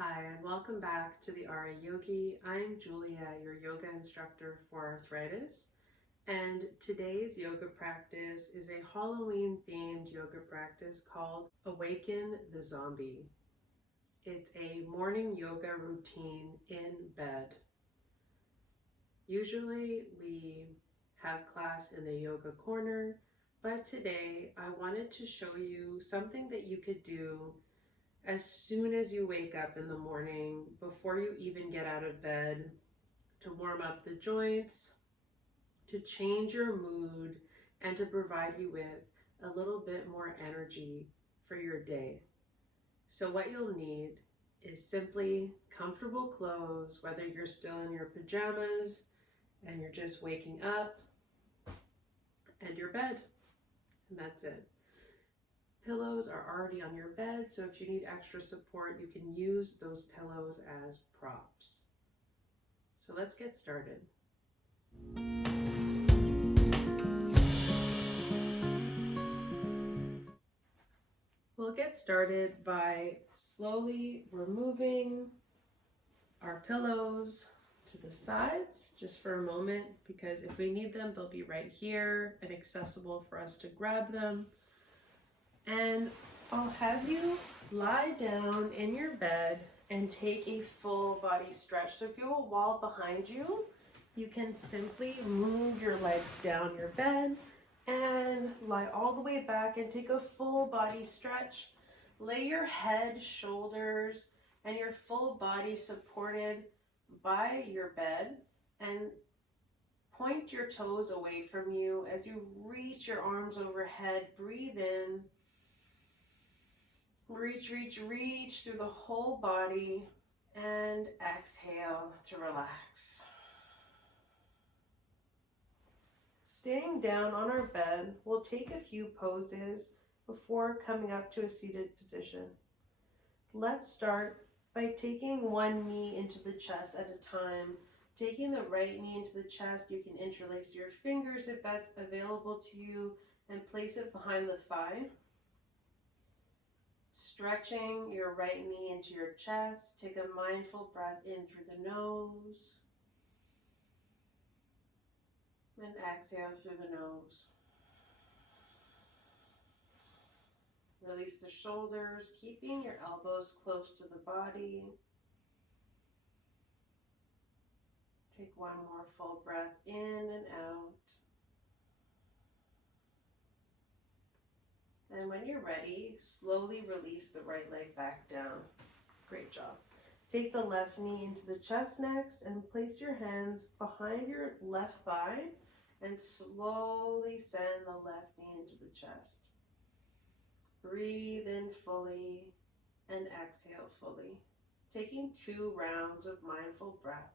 Hi, and welcome back to the Yogi. I'm Julia, your yoga instructor for arthritis. And today's yoga practice is a Halloween themed yoga practice called Awaken the Zombie. It's a morning yoga routine in bed. Usually we have class in the yoga corner, but today I wanted to show you something that you could do as soon as you wake up in the morning, before you even get out of bed, to warm up the joints, to change your mood, and to provide you with a little bit more energy for your day. So what you'll need is simply comfortable clothes, whether you're still in your pajamas and you're just waking up, and your bed, and that's it. Pillows are already on your bed, so if you need extra support, you can use those pillows as props. So let's get started. We'll get started by slowly removing our pillows to the sides just for a moment, because if we need them, they'll be right here and accessible for us to grab them. And I'll have you lie down in your bed and take a full body stretch. So if you have a wall behind you, you can simply move your legs down your bed and lie all the way back and take a full body stretch. Lay your head, shoulders, and your full body supported by your bed, and point your toes away from you as you reach your arms overhead. Breathe in. Reach, reach, reach through the whole body, and exhale to relax. Staying down on our bed, we'll take a few poses before coming up to a seated position. Let's start by taking one knee into the chest at a time. Taking the right knee into the chest, you can interlace your fingers if that's available to you and place it behind the thigh. Stretching your right knee into your chest. Take a mindful breath in through the nose. And exhale through the nose. Release the shoulders, keeping your elbows close to the body. Take one more full breath in and out. And when you're ready, slowly release the right leg back down. Great job. Take the left knee into the chest next and place your hands behind your left thigh and slowly send the left knee into the chest. Breathe in fully and exhale fully, taking 2 rounds of mindful breaths.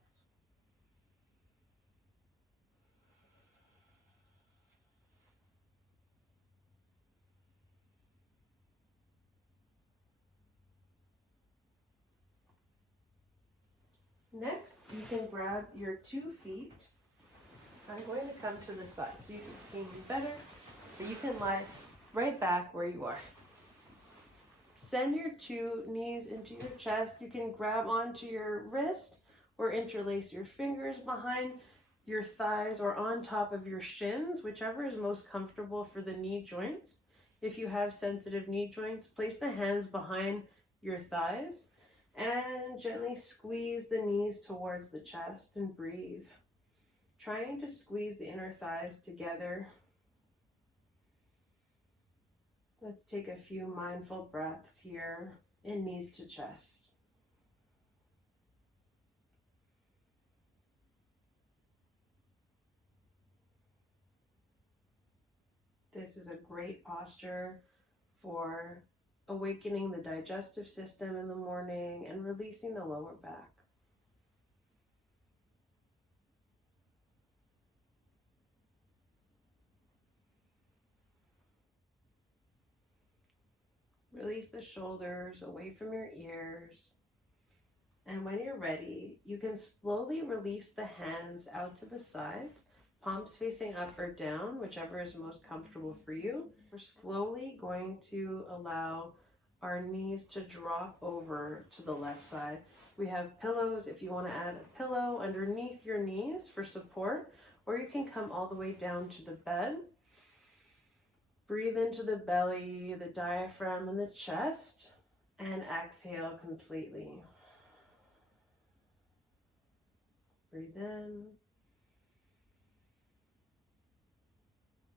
Next, you can grab your 2 feet. I'm going to come to the side so you can see me better, but you can lie right back where you are. Send your 2 knees into your chest. You can grab onto your wrist or interlace your fingers behind your thighs or on top of your shins, whichever is most comfortable for the knee joints. If you have sensitive knee joints, place the hands behind your thighs and gently squeeze the knees towards the chest and breathe. Trying to squeeze the inner thighs together. Let's take a few mindful breaths here in knees to chest. This is a great posture for awakening the digestive system in the morning and releasing the lower back. Release the shoulders away from your ears. And when you're ready, you can slowly release the hands out to the sides, palms facing up or down, whichever is most comfortable for you. We're slowly going to allow our knees to drop over to the left side. We have pillows if you want to add a pillow underneath your knees for support, or you can come all the way down to the bed. Breathe into the belly, the diaphragm, and the chest, and exhale completely. Breathe in,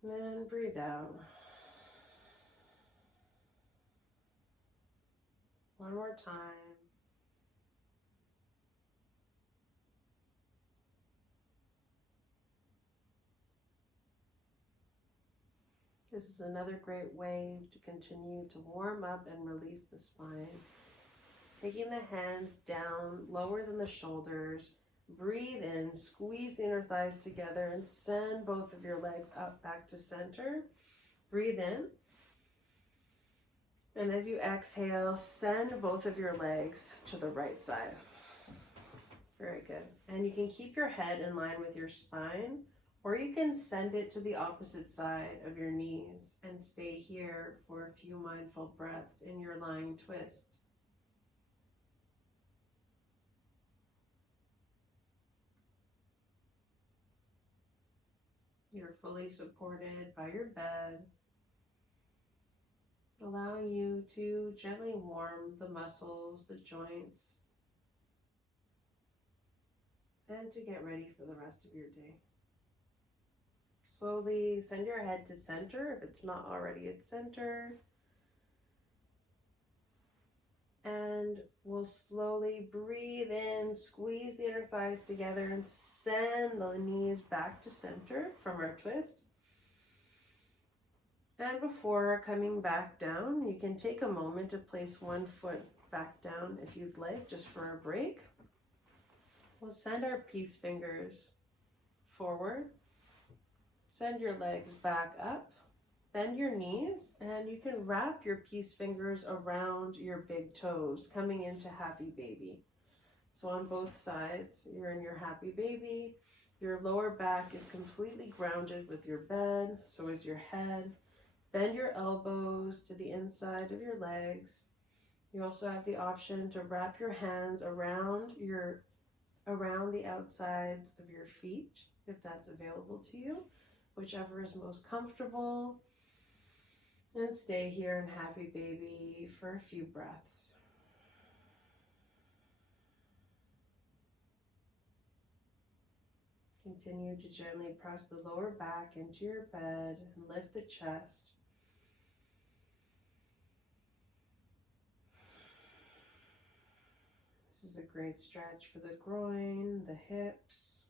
and then breathe out. One more time. This is another great way to continue to warm up and release the spine. Taking the hands down, lower than the shoulders. Breathe in, squeeze the inner thighs together, and send both of your legs up back to center. Breathe in. And as you exhale, send both of your legs to the right side. Very good. And you can keep your head in line with your spine, or you can send it to the opposite side of your knees and stay here for a few mindful breaths in your lying twist. You're fully supported by your bed, allowing you to gently warm the muscles, the joints, and to get ready for the rest of your day. Slowly send your head to center if it's not already at center. And we'll slowly breathe in, squeeze the inner thighs together, and send the knees back to center from our twist. And before coming back down, you can take a moment to place one foot back down if you'd like, just for a break. We'll send our peace fingers forward. Send your legs back up. Bend your knees, and you can wrap your peace fingers around your big toes, coming into happy baby. So on both sides, you're in your happy baby. Your lower back is completely grounded with your bed, so is your head. Bend your elbows to the inside of your legs. You also have the option to wrap your hands around the outsides of your feet, if that's available to you, whichever is most comfortable. And stay here in happy baby for a few breaths. Continue to gently press the lower back into your bed and lift the chest. This is a great stretch for the groin, the hips,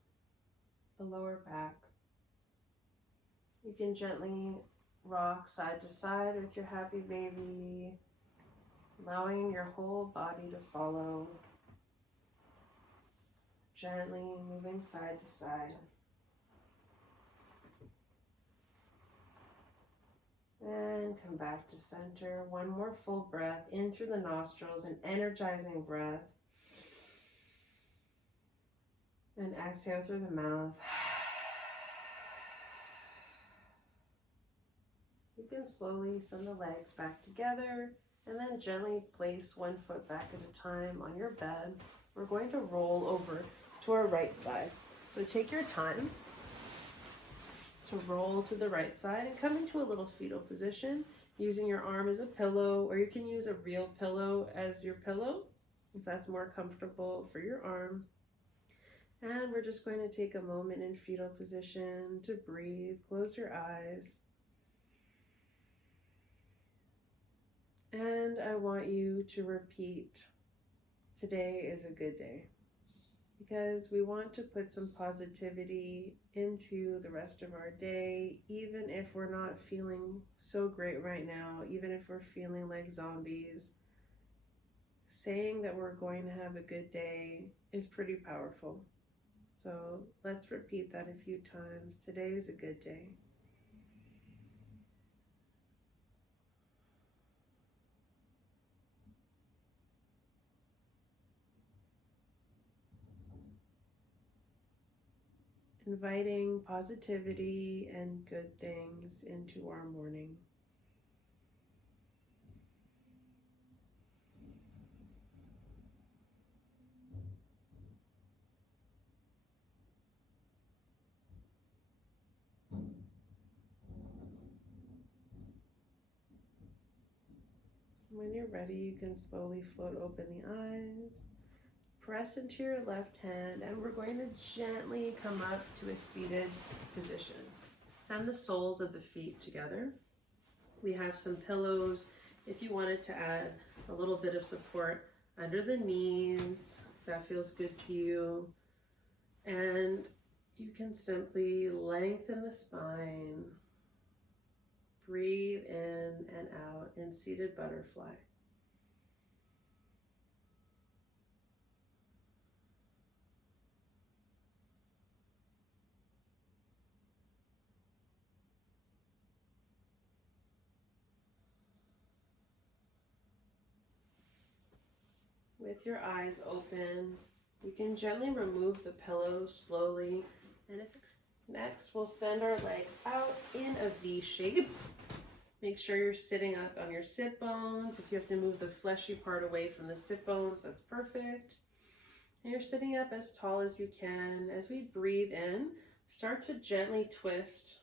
the lower back. You can gently rock side to side with your happy baby, allowing your whole body to follow. Gently moving side to side. And come back to center. One more full breath in through the nostrils, an energizing breath. And exhale through the mouth. You can slowly send the legs back together and then gently place one foot back at a time on your bed. We're going to roll over to our right side. So take your time to roll to the right side and come into a little fetal position using your arm as a pillow, or you can use a real pillow as your pillow if that's more comfortable for your arm. And we're just going to take a moment in fetal position to breathe. Close your eyes. And I want you to repeat, today is a good day. Because we want to put some positivity into the rest of our day, even if we're not feeling so great right now, even if we're feeling like zombies. Saying that we're going to have a good day is pretty powerful. So let's repeat that a few times. Today is a good day. Inviting positivity and good things into our morning. When you're ready, you can slowly float open the eyes. Press into your left hand, and we're going to gently come up to a seated position. Send the soles of the feet together. We have some pillows if you wanted to add a little bit of support under the knees, if that feels good to you. And you can simply lengthen the spine. Breathe in and out in seated butterfly. With your eyes open, you can gently remove the pillows slowly. And next, we'll send our legs out in a V shape. Make sure you're sitting up on your sit bones. If you have to move the fleshy part away from the sit bones, that's perfect. And you're sitting up as tall as you can. As we breathe in, start to gently twist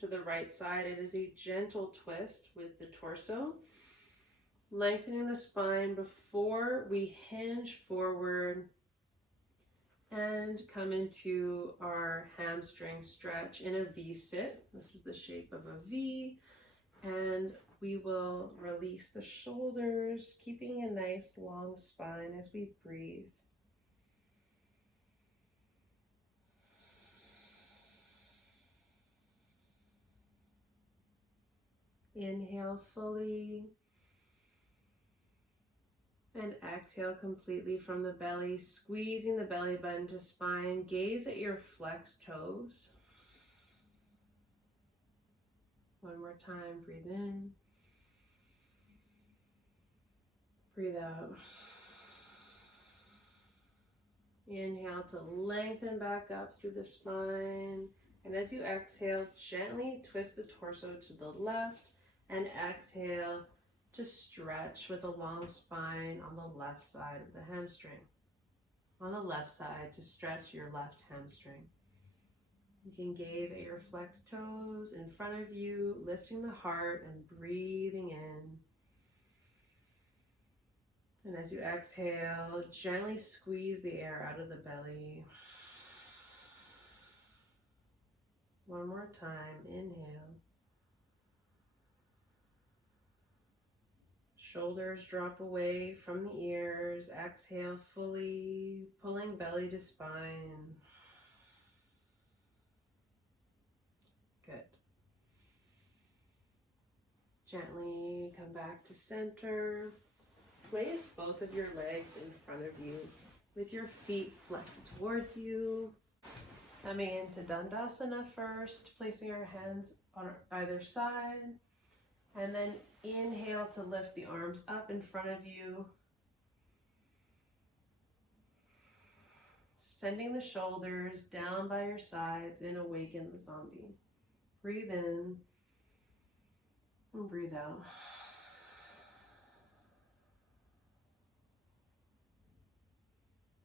to the right side. It is a gentle twist with the torso. Lengthening the spine before we hinge forward and come into our hamstring stretch in a V sit. This is the shape of a V. And we will release the shoulders, keeping a nice long spine as we breathe. Inhale fully. And exhale completely from the belly, squeezing the belly button to spine. Gaze at your flexed toes. One more time, breathe in. Breathe out. Inhale to lengthen back up through the spine. And as you exhale, gently twist the torso to the left and exhale to stretch with a long spine on the left side of the hamstring. On the left side, to stretch your left hamstring. You can gaze at your flexed toes in front of you, lifting the heart and breathing in. And as you exhale, gently squeeze the air out of the belly. One more time, inhale. Shoulders drop away from the ears. Exhale fully, pulling belly to spine. Good. Gently come back to center. Place both of your legs in front of you with your feet flexed towards you. Coming into Dandasana first, placing our hands on either side. And then inhale to lift the arms up in front of you. Sending the shoulders down by your sides in Awaken the Zombie. Breathe in and breathe out.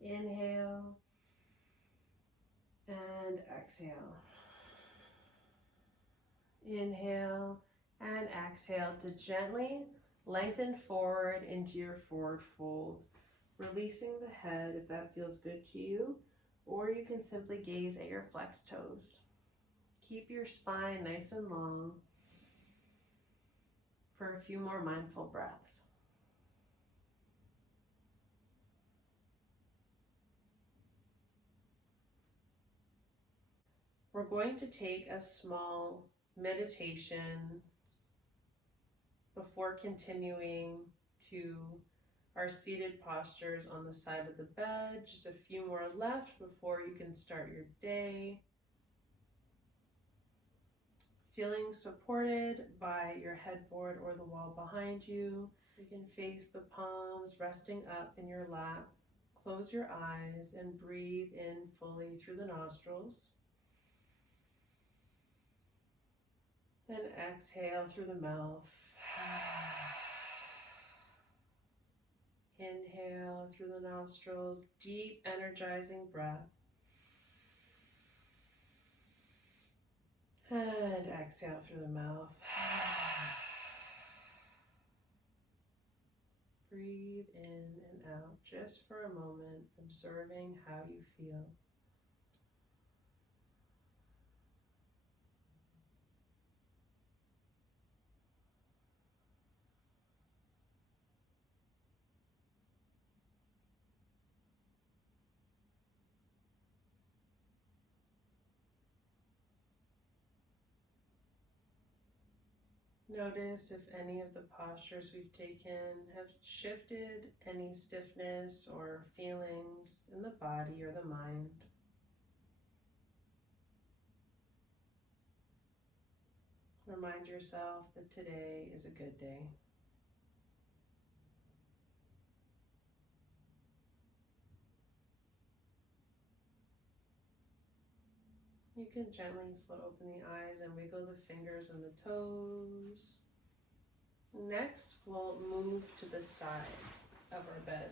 Inhale and exhale. Inhale and exhale to gently lengthen forward into your forward fold, releasing the head if that feels good to you, or you can simply gaze at your flexed toes. Keep your spine nice and long for a few more mindful breaths. We're going to take a small meditation before continuing to our seated postures on the side of the bed. Just a few more left before you can start your day. Feeling supported by your headboard or the wall behind you. You can face the palms resting up in your lap. Close your eyes and breathe in fully through the nostrils. Then exhale through the mouth. Inhale through the nostrils, deep energizing breath. And exhale through the mouth. breathe in and out just for a moment, observing how you feel. Notice if any of the postures we've taken have shifted any stiffness or feelings in the body or the mind. Remind yourself that today is a good day. You can gently float open the eyes and wiggle the fingers and the toes. Next, we'll move to the side of our bed.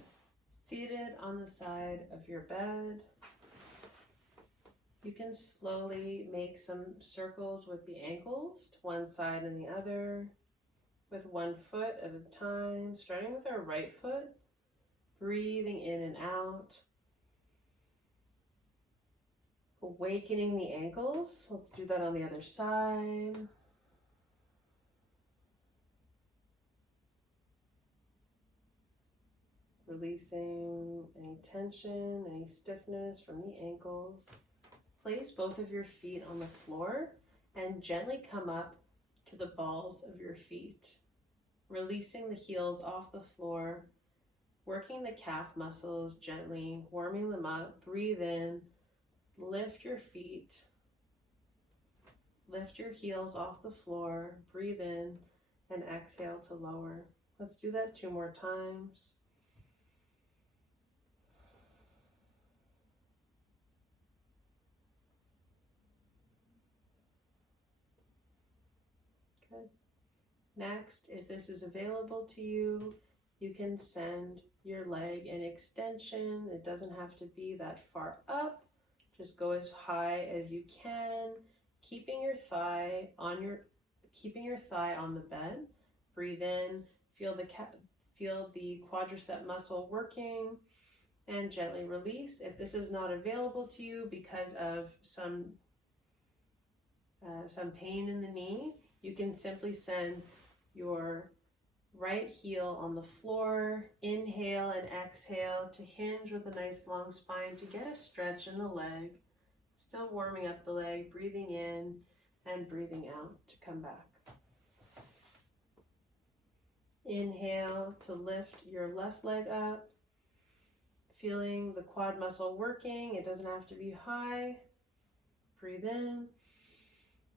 Seated on the side of your bed, you can slowly make some circles with the ankles to one side and the other, with one foot at a time, starting with our right foot, breathing in and out. Awakening the ankles. Let's do that on the other side. Releasing any tension, any stiffness from the ankles. Place both of your feet on the floor and gently come up to the balls of your feet. Releasing the heels off the floor, working the calf muscles gently, warming them up. Breathe in. Lift your feet, lift your heels off the floor, breathe in, and exhale to lower. Let's do that 2 more times. Good. Next, if this is available to you, you can send your leg an extension. It doesn't have to be that far up. Just go as high as you can, keeping your thigh on the bed. Breathe in, feel the quadricep muscle working, and gently release. If this is not available to you because of some pain in the knee, you can simply send your right heel on the floor, inhale and exhale to hinge with a nice long spine to get a stretch in the leg. Still warming up the leg, breathing in and breathing out to come back. Inhale to lift your left leg up, feeling the quad muscle working. It doesn't have to be high. Breathe in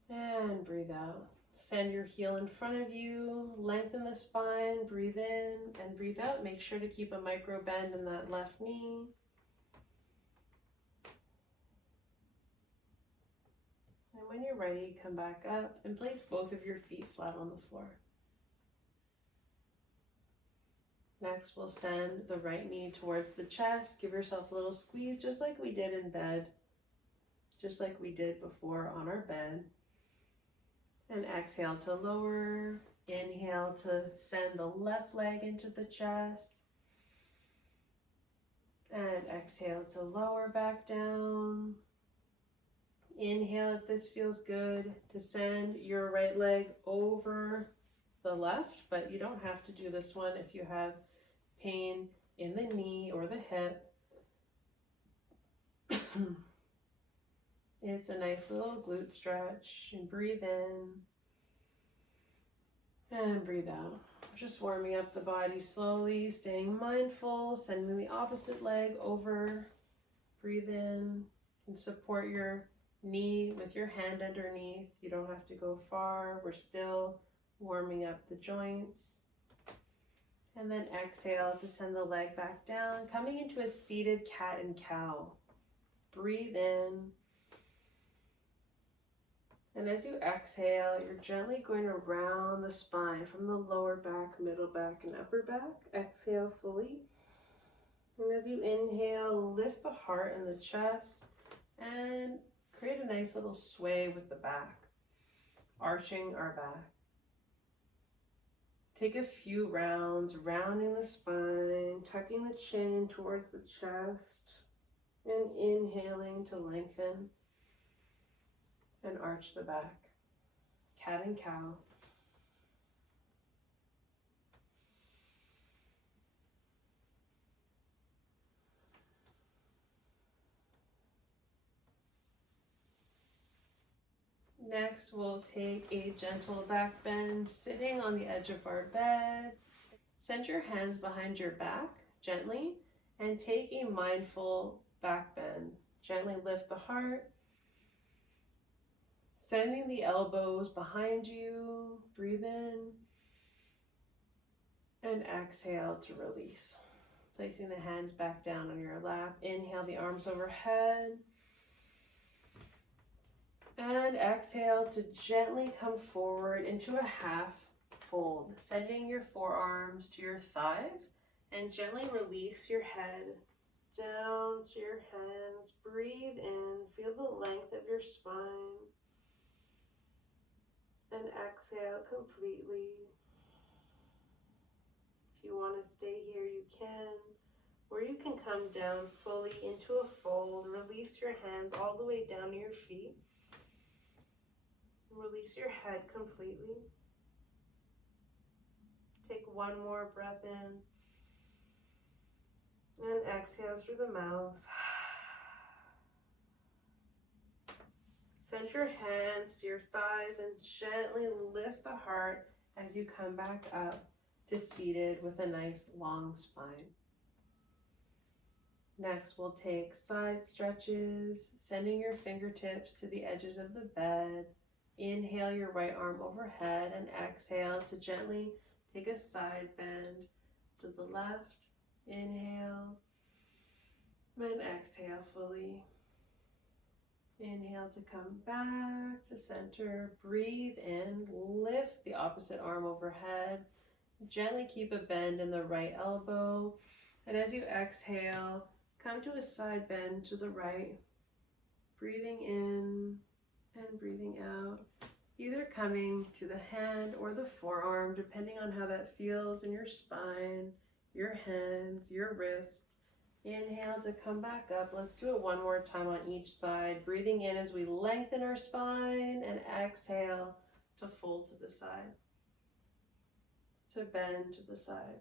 and breathe out. Send your heel in front of you, lengthen the spine, breathe in and breathe out. Make sure to keep a micro bend in that left knee. And when you're ready, come back up and place both of your feet flat on the floor. Next, we'll send the right knee towards the chest. Give yourself a little squeeze, just like we did in bed, just like we did before on our bed. And exhale to lower. Inhale to send the left leg into the chest. And exhale to lower back down. Inhale, if this feels good, to send your right leg over the left, but you don't have to do this one if you have pain in the knee or the hip. It's a nice little glute stretch. And breathe in and breathe out. Just warming up the body slowly, staying mindful, sending the opposite leg over. Breathe in and support your knee with your hand underneath. You don't have to go far. We're still warming up the joints. And then exhale to send the leg back down, coming into a seated cat and cow. Breathe in. And as you exhale, you're gently going to round the spine from the lower back, middle back, and upper back. Exhale fully. And as you inhale, lift the heart and the chest and create a nice little sway with the back, arching our back. Take a few rounds, rounding the spine, tucking the chin towards the chest, and inhaling to lengthen and arch the back. Cat and cow. Next, we'll take a gentle back bend, sitting on the edge of our bed. Send your hands behind your back gently and take a mindful back bend. Gently lift the heart, sending the elbows behind you. Breathe in and exhale to release. Placing the hands back down on your lap. Inhale the arms overhead. And exhale to gently come forward into a half fold, sending your forearms to your thighs and gently release your head down to your hands. Breathe in, feel the length of your spine, and exhale completely. If you want to stay here, you can, or you can come down fully into a fold. Release your hands all the way down to your feet. Release your head completely. Take one more breath in and exhale through the mouth. Send your hands to your thighs and gently lift the heart as you come back up to seated with a nice long spine. Next, we'll take side stretches, sending your fingertips to the edges of the bed. Inhale your right arm overhead and exhale to gently take a side bend to the left. Inhale and exhale fully. Inhale to come back to center. Breathe in, lift the opposite arm overhead. Gently keep a bend in the right elbow. And as you exhale, come to a side bend to the right. Breathing in and breathing out, either coming to the hand or the forearm, depending on how that feels in your spine, your hands, your wrists. Inhale to come back up. Let's do it one more time on each side. Breathing in as we lengthen our spine, and exhale to fold to the side, to bend to the side.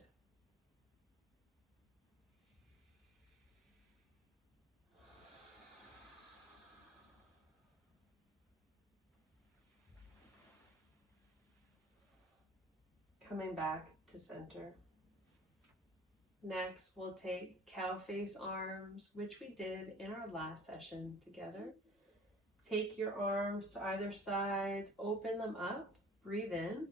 Coming back to center. Next, we'll take cow face arms, which we did in our last session together. Take your arms to either sides, open them up, breathe in.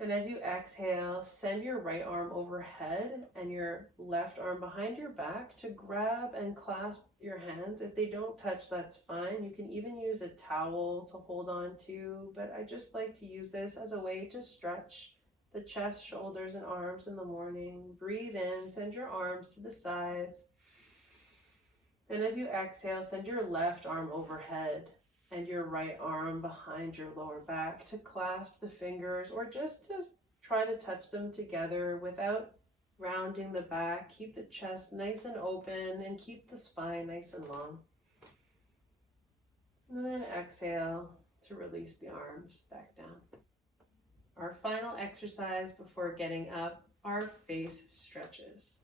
And as you exhale, send your right arm overhead and your left arm behind your back to grab and clasp your hands. If they don't touch, that's fine. You can even use a towel to hold on to, but I just like to use this as a way to stretch the chest, shoulders, and arms in the morning. Breathe in, send your arms to the sides. And as you exhale, send your left arm overhead and your right arm behind your lower back to clasp the fingers, or just to try to touch them together without rounding the back. Keep the chest nice and open and keep the spine nice and long. And then exhale to release the arms back down. Our final exercise before getting up are face stretches.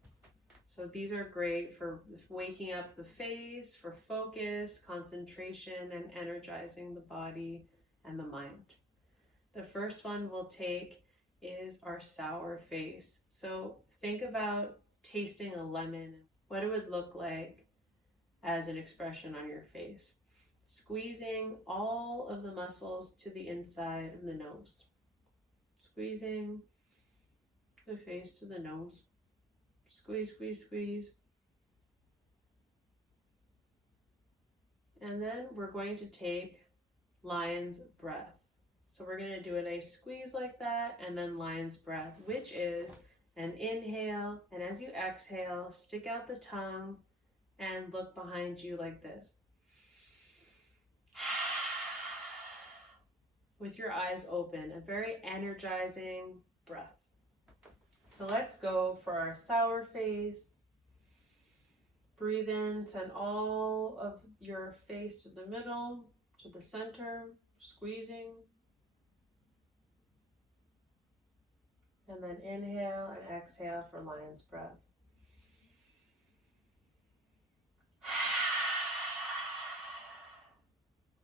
So these are great for waking up the face, for focus, concentration, and energizing the body and the mind. The first one we'll take is our sour face. So think about tasting a lemon, what it would look like as an expression on your face. Squeezing all of the muscles to the inside of the nose. Squeezing the face to the nose. Squeeze, squeeze, squeeze. And then we're going to take lion's breath. So we're going to do a nice squeeze like that, and then lion's breath, which is an inhale, and as you exhale, stick out the tongue and look behind you like this. With your eyes open, a very energizing, breath. So let's go for our sour face. Breathe in, send all of your face to the middle, to the center, squeezing. And then inhale and exhale for lion's breath.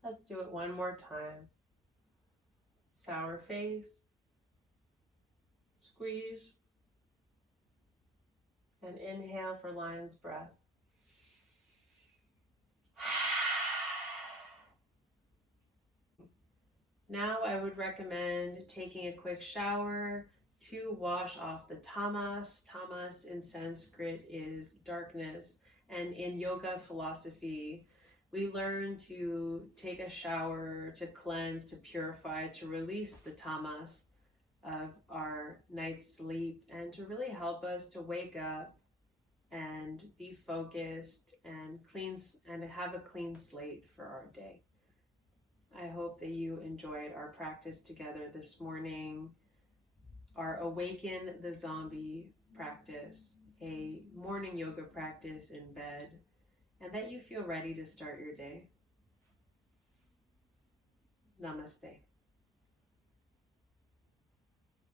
Let's do it one more time. Sour face. Squeeze. And inhale for lion's breath. Now I would recommend taking a quick shower to wash off the tamas. Tamas in Sanskrit is darkness, and in yoga philosophy, we learn to take a shower to cleanse, to purify, to release the tamas of our night's sleep, and to really help us to wake up and be focused and clean and have a clean slate for our day. I hope that you enjoyed our practice together this morning, our Awaken the Zombie practice, a morning yoga practice in bed, and that you feel ready to start your day. Namaste.